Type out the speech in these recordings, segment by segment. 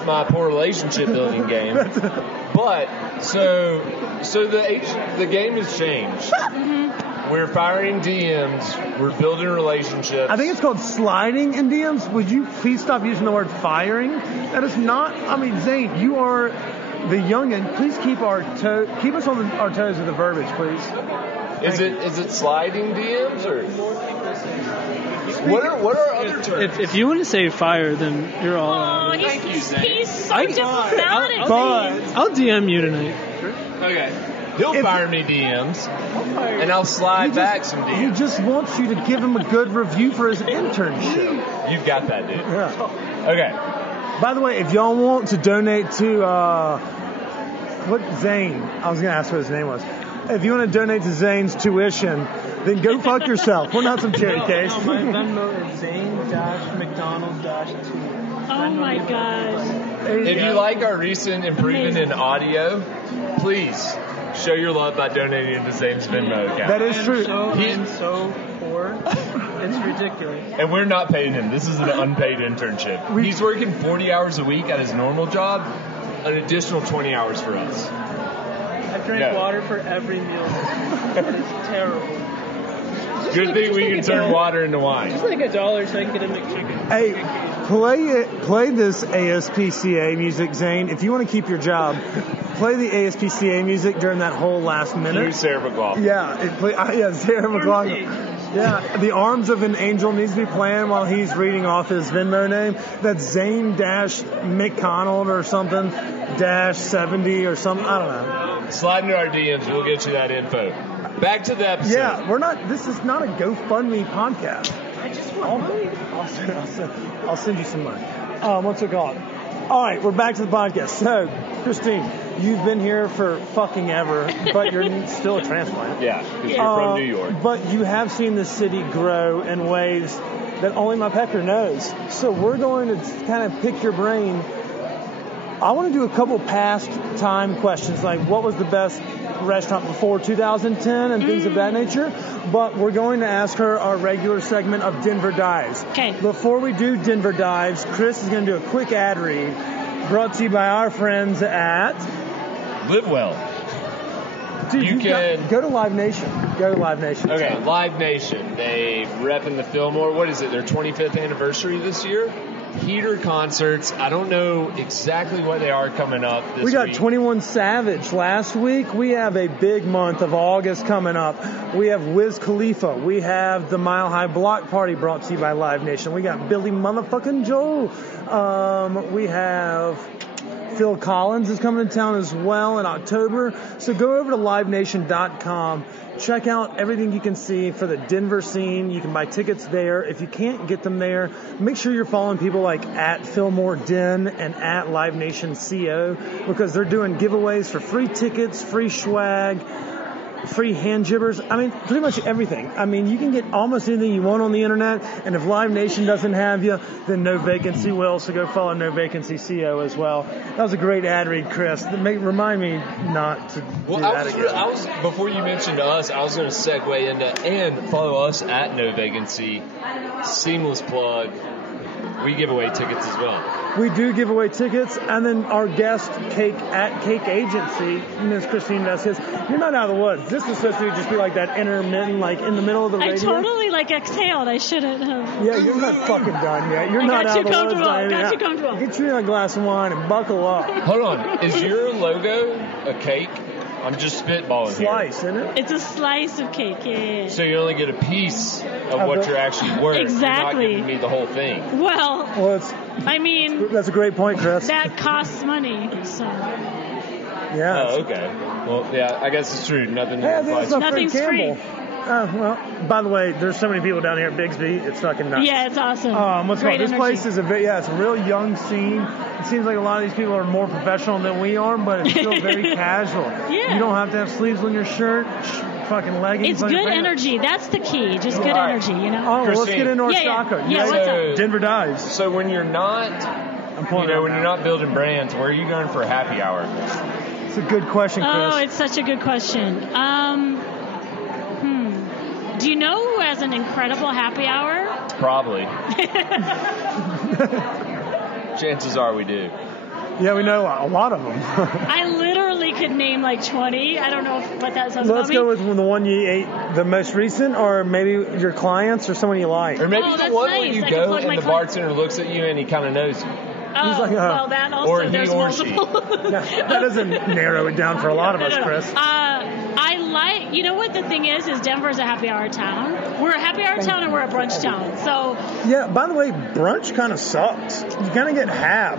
Hence my poor relationship building game. But so the game has changed. We're firing DMs. We're building relationships. I think it's called sliding in DMs. Would you please stop using the word firing? That is not. I mean, Zane, you are the youngin. Please keep us on our toes with the verbiage, please. Is it sliding DMs or what are other terms? If you want to say fire, then you're all. Oh, he's so diplomatic. I'll DM you tonight. Okay. He'll fire me DMs, and I'll slide back some DMs. He just wants you to give him a good review for his internship. You've got that, dude. Yeah. Okay. By the way, if y'all want to donate to Zane, I was going to ask what his name was. If you want to donate to Zane's tuition, then go fuck yourself. We're not some charity case. My Venmo is Zane-McDonald-2. Oh my gosh. If you like our recent improvement in audio, please show your love by donating to Zane's Venmo account. That is true. I'm so poor. It's ridiculous. And we're not paying him. This is an unpaid internship. He's working 40 hours a week at his normal job, an additional 20 hours for us. I drink water for every meal. It's terrible. Good thing we can turn water into wine. Just like $1 so I can get a McChicken. Hey, play this ASPCA music, Zane. If you want to keep your job, play the ASPCA music during that whole last minute. Use Sarah McLachlan. Yeah, Sarah McLachlan. Yeah, the arms of an angel needs to be playing while he's reading off his Venmo name. That's Zane-McConnell or something, -70 or something. I don't know. Slide into our DMs. We'll get you that info. Back to the episode. Yeah, this is not a GoFundMe podcast. I just want money. I'll send you some money. What's it called? All right, we're back to the podcast. So, Christine, you've been here for fucking ever, but you're still a transplant. Yeah, because you're from New York. But you have seen the city grow in ways that only my pecker knows. So we're going to kind of pick your brain. I want to do a couple past time questions, like what was the best restaurant before 2010 and things of that nature. But we're going to ask her our regular segment of Denver Dives. Okay. Before we do Denver Dives, Chris is going to do a quick ad read brought to you by our friends at Live Well. Dude, you can go to Live Nation. Go to Live Nation. Okay, Live Nation. They repping the Fillmore. What is it? Their 25th anniversary this year? Heater concerts. I don't know exactly what they are coming up this week. We got 21 Savage last week. We have a big month of August coming up. We have Wiz Khalifa. We have the Mile High Block Party brought to you by Live Nation. We got Billy motherfucking Joel. We have Phil Collins is coming to town as well in October. So go over to livenation.com. Check out everything you can see for the Denver scene. You can buy tickets there. If you can't get them there, make sure you're following people like at Fillmore Den and at Live Nation CO, because they're doing giveaways for free tickets, free swag, free hand jibbers. I mean, pretty much everything. I mean, you can get almost anything you want on the internet, and if Live Nation doesn't have you, then No Vacancy will, so go follow No Vacancy CO as well. That was a great ad read, Chris. Remind me not to do that again. Before you mentioned us, I was going to segue into, and follow us at No Vacancy. Seamless plug. We give away tickets as well. We do give away tickets, and then our guest, Cake at Cake Agency, Ms. Christine Vazques, you're not out of the woods. This is supposed to just be like that intermittent, like in the middle of the radio. I totally exhaled. I shouldn't have. Yeah, you're not fucking done yet. You're not out of the woods. Got too comfortable. Get you a glass of wine and buckle up. Hold on. Is your logo a cake? I'm just spitballing Slice, here. Isn't it? It's a slice of cake, yeah. So you only get a piece of what you're actually worth. Exactly. You're not giving me the whole thing. Well that's a great point, Chris. That costs money, so. Yeah. Oh, okay. Well, yeah, I guess it's true. Nothing's free. Well, by the way, there's so many people down here at Bigsby. It's fucking nuts. Yeah, it's awesome. This place is it's a real young scene. It seems like a lot of these people are more professional than we are, but it's still very casual. Yeah. You don't have to have sleeves on your shirt, fucking leggings. It's good energy. That's the key. Just good energy, you know? Oh, well, let's get into our soccer. Yeah, what's up? Denver Dives. So when you're not, when you're not building brands, where are you going for a happy hour? It's a good question, Chris. Oh, it's such a good question. Do you know who has an incredible happy hour? Probably. Chances are we do. Yeah, we know a lot of them. I literally could name like 20. I don't know what that says Let's about go me. with the one you ate the most recent, or maybe your clients or someone you like. Or maybe Oh, the that's one nice. when you I can go plug and my the client. bartender looks at you and he kind of knows you. Oh, like, well, that also, or he there's or she. multiple. That doesn't narrow it down for a lot of us, Chris. I like, you know what the thing is Denver's a happy hour town. We're a happy hour town and we're a brunch town. So Yeah, by the way, brunch kind of sucks. You kind of get half.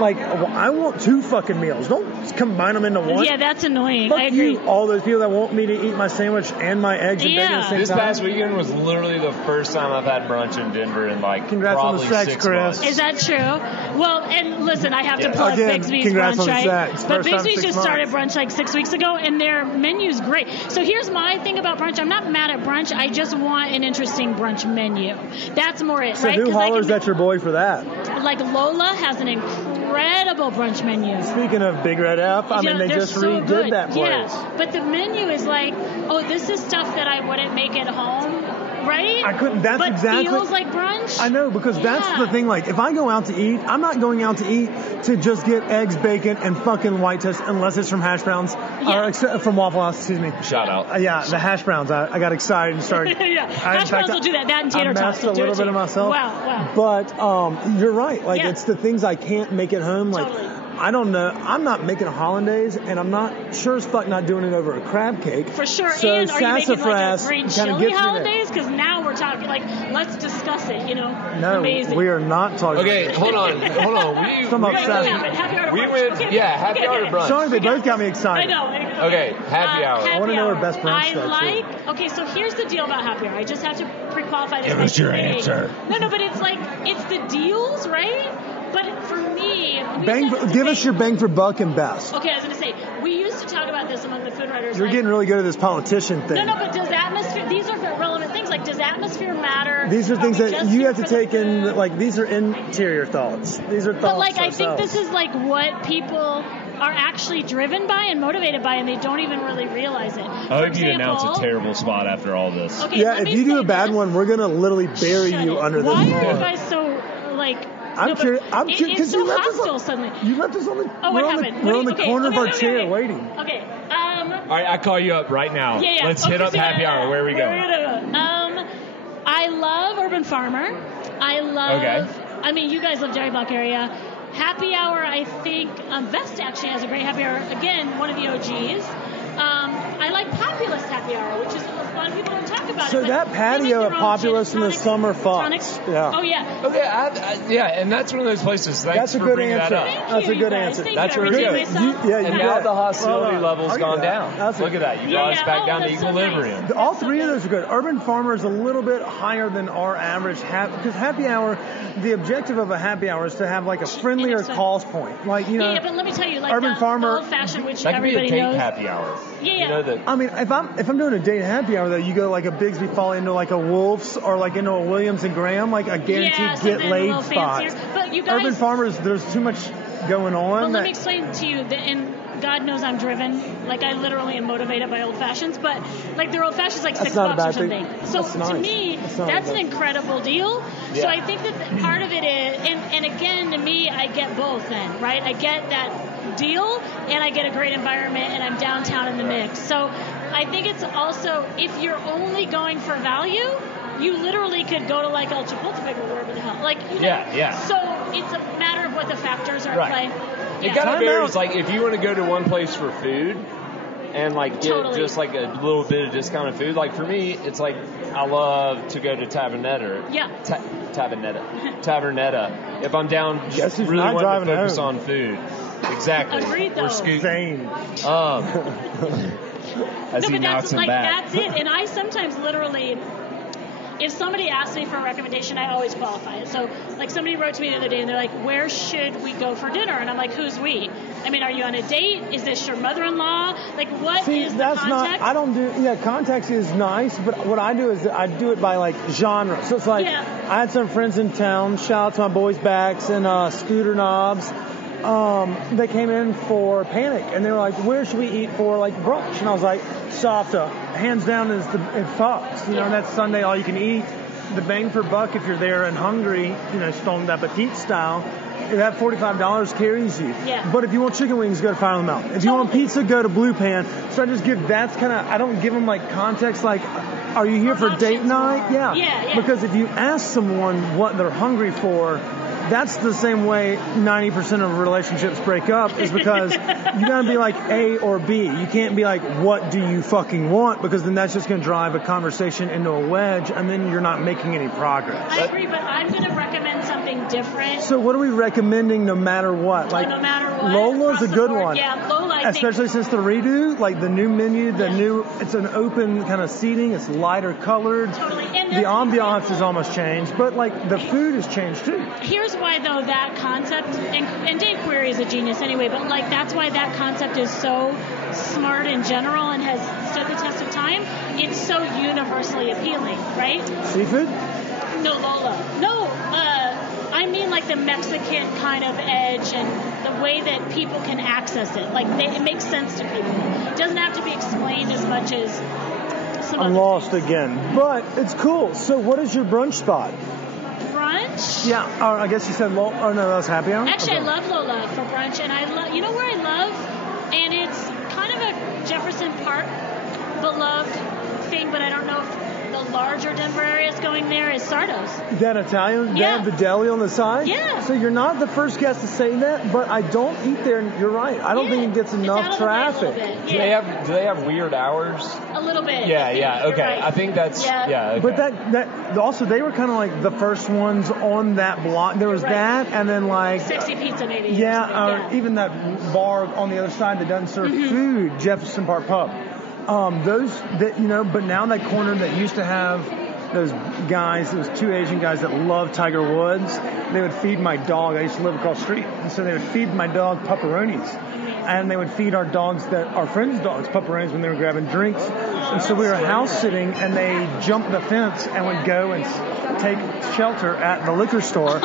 Like, I want 2 fucking meals. Don't combine them into one. yeah, that's annoying. Fuck I agree. you, all those people that want me to eat my sandwich and my eggs and bacon at the same This time. past weekend was literally the first time I've had brunch in Denver in like Congrats on the probably sex, 6 Chris. months. Is that true? Well, and listen, I have to plug Again, Bigsby's congrats brunch, on the right? sex. But First time in Bigsby's 6 just started months. brunch like 6 weeks ago, and their menu's great. So here's my thing about brunch. I'm not mad at brunch. I just want an interesting brunch menu. That's more it, So right? who 'Cause I hollers can- at your boy for that? Like Lola has an incredible brunch menu. Speaking of Big Red F, I mean, they they're just so redid good. that place. Yeah, but the menu is like, oh, this is stuff that I wouldn't make at home, right? I couldn't. That's but exactly. feels like brunch. I know, because that's Yeah. the thing. Like, if I go out to eat, I'm not going out to eat to just get eggs, bacon, and fucking white toast, unless it's from Hash Browns or from Waffle House. Excuse me. Shout out. Yeah, the Hash Browns. I got excited and started. Yeah, Hash Browns will do that. That and tater I tots messed will a do little it bit too. of myself. Wow. But you're right. Like, Yeah. it's the things I can't make at home. Like, Totally. I don't know. I'm not making a hollandaise, and I'm not sure as fuck not doing it over a crab cake. For sure. So and are you making like a sassafras green kinda chili gets me there. holidays? Because now we're talking like, let's discuss it. You know, No, amazing. we are not talking. Okay, about hold on. Some We, upset. Happy hour we brunch. went, Okay. yeah, happy hour Okay. brunch. Sorry, they both got me I excited. know. Okay, happy hour. I wanna know hour. her best brunch I though, too. like. Okay, so here's the deal about happy hour. I just have to pre-qualify this. Give by us your saying- answer. No, but it's like it's the deals, right? But for me, we Bang, used to have to give say- us your bang for buck and best. Okay, I was gonna say we used to talk about this among the food writers. You're like, getting really good at this politician thing. No, but does atmosphere? These are the relevant things. Like, does atmosphere matter? These are things we that just you here have to for the take in. food? Like, these are interior thoughts. These are thoughts. But like, I think ourselves. this is like what people are actually driven by and motivated by, and they don't even really realize it. I hope you announce a terrible spot after all this. Okay, Yeah, let if me you do say a bad this. one, we're gonna literally bury Shut you it. under Why this. are you floor. guys so like? I'm no, but curious. I'm curious It's because so you left us hostile on. suddenly. You left us on the. Oh, we're what on happened? The, we're on the Okay, corner of okay, our okay, chair okay. waiting. Okay. All right, I call you up right now. Yeah. Let's okay, hit up so happy hour. Where are we going? I love Urban Farmer. I love. Okay. I mean, you guys live Dairy Block area. Happy hour, I think. Vest actually has a great happy hour. Again, one of the OGs. I like Populous happy hour, which is a lot of people don't talk about. So it, but that they patio make at their own Populous in the tonics- summer fucks. tonics. Yeah. Oh yeah. Okay, yeah, and that's one of those places. Thanks That's a for good bringing answer. that up. Thank That's you, a good you guys. answer. Thank That's you. where I we redeemed go. myself. Yeah, And you now got the it. hostility Hold on. level's I'll gone get that. down. That's Look at that. You Yeah, brought us yeah. back Oh, down to that's so equilibrium. nice. All That's so three of good. those are good. Urban Farmer is a little bit higher than our average. Because happy hour, the objective of a happy hour is to have like a friendlier Inexpensive. cost point. Like, you know. Yeah, but let me tell you, like Urban the Farmer- old-fashioned, which That could be a everybody date knows. happy hour. Yeah. You know that. I mean, if I'm doing a date happy hour though, you go like a Bigsby Folly into like a Wolf's or like into a Williams and Graham, like a guaranteed Yeah, get something a laid little spot. fancier. But you guys, Urban Farmers, there's too much going on. well, let that- me explain to you that, and God knows I'm driven. Like I literally am motivated by old fashions, but like their old fashions like That's $6 not a or bad thing. something. So That's to nice. me, That's not that's an bad. incredible deal. So Yeah. I think that part of it is, and again, to me, I get both then, right? I get that deal, and I get a great environment, and I'm downtown in the mix. So I think it's also, if you're only going for value, you literally could go to like El Chapultepec or wherever the hell. Like, you know, Yeah. So it's a matter of what the factors are Right. at play. It Yeah. kind of Time varies. out. Like if you want to go to one place for food and like get Totally. just like a little bit of discounted food. Like for me, it's like I love to go to Tavernetta. Yeah. Tavernetta. If I'm down, Guess just who's really not wanting to driving focus home? on food. Exactly. Agreed, though. We're scooting. Same. As No, he but knocks that's him like back. that's it. And I sometimes literally, if somebody asks me for a recommendation, I always qualify it. So like somebody wrote to me the other day and they're like, "Where should we go for dinner?" And I'm like, "Who's we?" I mean, are you on a date? Is this your mother-in-law? Like, what is See, the that's context? not. I don't do. Yeah, context is nice, but what I do is I do it by like genre. So it's like Yeah. I had some friends in town. Shout out to my boys Backs and Scooter Knobs. They came in for Panic, and they were like, "Where should we eat for like brunch?" And I was like, "Softa, hands down is it fucks. You know, Yeah. that's Sunday all you can eat. The bang for buck if you're there and hungry, you know, Stone Appetit style." that $45 carries you. Yeah. But if you want chicken wings, go to Fire on the Mountain. If you want pizza, go to Blue Pan. So I just give, I don't give them like context like, are you here for date night? Yeah. Because if you ask someone what they're hungry for, that's the same way 90% of relationships break up, is because you gotta be like A or B. You can't be like, what do you fucking want? Because then that's just gonna drive a conversation into a wedge, and then you're not making any progress. I agree, but I'm gonna recommend something different. So what are we recommending no matter what? Like, no matter what. Lola's a good one. Yeah, Lola, I especially since the redo, like the new menu, it's an open kind of seating, it's lighter colored. Totally. And the ambiance has almost changed, but like the food has changed too. Here's why though that concept, and Dave Query is a genius anyway, but like that's why that concept is so smart in general and has stood the test of time. It's so universally appealing, right? Seafood? No, Lola. No, I mean like the Mexican kind of edge and the way that people can access it. Like it makes sense to people. It doesn't have to be explained as much as some I'm other lost things. again, but it's cool. So what is your brunch spot? Brunch? Yeah, or I guess you said Lola. Oh no, that was happy hour. Actually, Okay. I love Lola for brunch, and I love. You know where I love, and it's kind of a Jefferson Park beloved thing, but I don't know if the larger Denver area is going there. Is Sardo's? That Italian, Yeah. they have the deli on the side. Yeah. So you're not the first guest to say that, but I don't eat there. And you're right. I don't think it gets It's enough out of the way a little traffic. bit. Do they have weird hours? A little bit. Yeah, You're okay. right. I think that's okay. But that also, they were kind of like the first ones on that block. There was Right. that, and then like Sexy Pizza maybe. or yeah, something. even that bar on the other side that doesn't serve food, Jefferson Park Pub. Those that but now that corner that used to have those guys, those two Asian guys that loved Tiger Woods, they would feed my dog. I used to live across the street, and so they would feed my dog pepperonis. And they would feed our friends' dogs, pepperonis when they were grabbing drinks. And so we were house sitting, and they jumped the fence and would go and take shelter at the liquor store.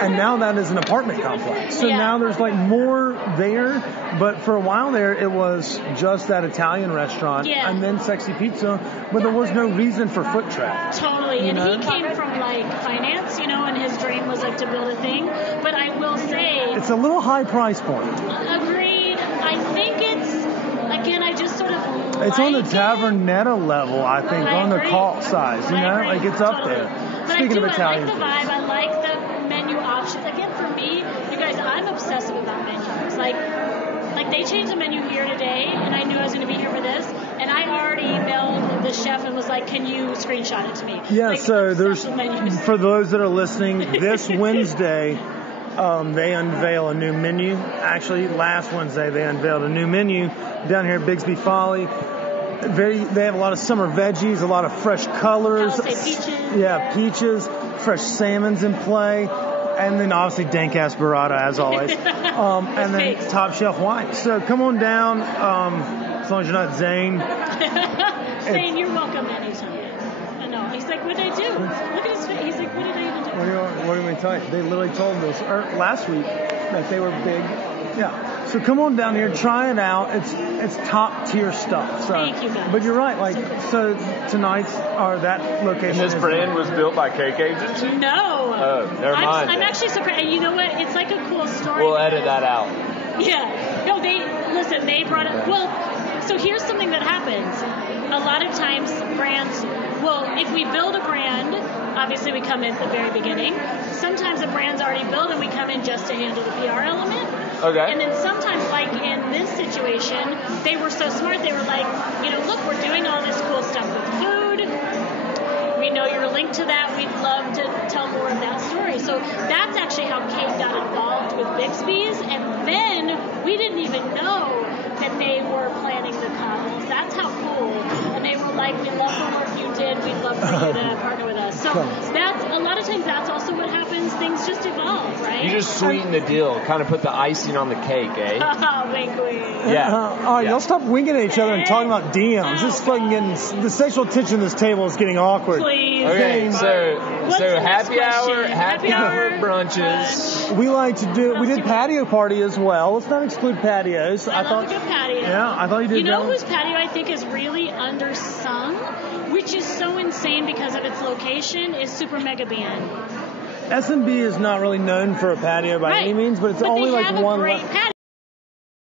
And now that is an apartment complex. So now there's like more there. But for a while there, it was just that Italian restaurant and then Sexy Pizza. But there was no reason for foot traffic. Totally. And he came from like finance, and his dream was like to build a thing. But I will say, it's a little high price point. Agreed. I think it's, again, I just sort of It's on the it. Tavernetta level, I think, I on the agree. calt size, I agree. like it's up Totally. there. But Speaking of Italian I like the food. vibe. I like the menu options. Again, for me, you guys, I'm obsessive about menus. Like they changed the menu here today, and I knew I was going to be here for this, and I already emailed the chef and was like, "Can you screenshot it to me?" Yeah, like, so obsessed with menus. for those that are listening, this Wednesday, they unveil a new menu. Actually, last Wednesday, they unveiled a new menu down here at Bigsby Folly. They have a lot of summer veggies, a lot of fresh colors. I'll say peaches. Yeah, peaches, fresh salmon's in play. And then obviously dank-ass burrata, as always. And then Thanks. top shelf wine. So come on down, as long as you're not Zane. Saying you're welcome anytime. I know. He's like, "What did I do?" Look at his face. He's like, "What did I even do?" What do you mean tell you? They literally told us last week that they were big. Yeah. So come on down here, try it out. It's top tier stuff. So, Thank you, guys. but you're right. Like so tonight's or that location. And this is- brand was built by Cake Agency? No. Oh, never mind. I'm actually surprised. And you know what? It's like a cool story. We'll edit that out. Yeah. No, they brought it. Well, so here's something that happens. A lot of times brands, if we build a brand, obviously we come in at the very beginning. Sometimes the brand's already built and we come in just to handle the PR element. Okay. And then sometimes, like in this situation, they were so smart. They were like, look, we're doing all this cool stuff with food. We know you're linked to that. We'd love to tell more of that story. So that's actually how Kate got involved with Bigsby's. And then we didn't even know that they were planning the cocktails. That's how cool. And they were like, we love the work you did. We'd love for you to partner with us. So that's a lot of times that's also what happens. Things just evolve, right? You just sweeten the deal, kind of put the icing on the cake, eh? Wink, wink. Yeah. All right, y'all stop winking at each other and talking about DMs. This is fucking getting the sexual tension of this table is getting awkward. Please. Okay, so What's the next happy question? hour brunches. We like to do. We did patio party as well. Let's not exclude patios. I love a good patio. Yeah, I thought you did. You know that. whose patio I think is really undersung, which is so insane because of its location, is Super Mega Band. S&B is not really known for a patio by any means, but it's only like one. They have a great patio.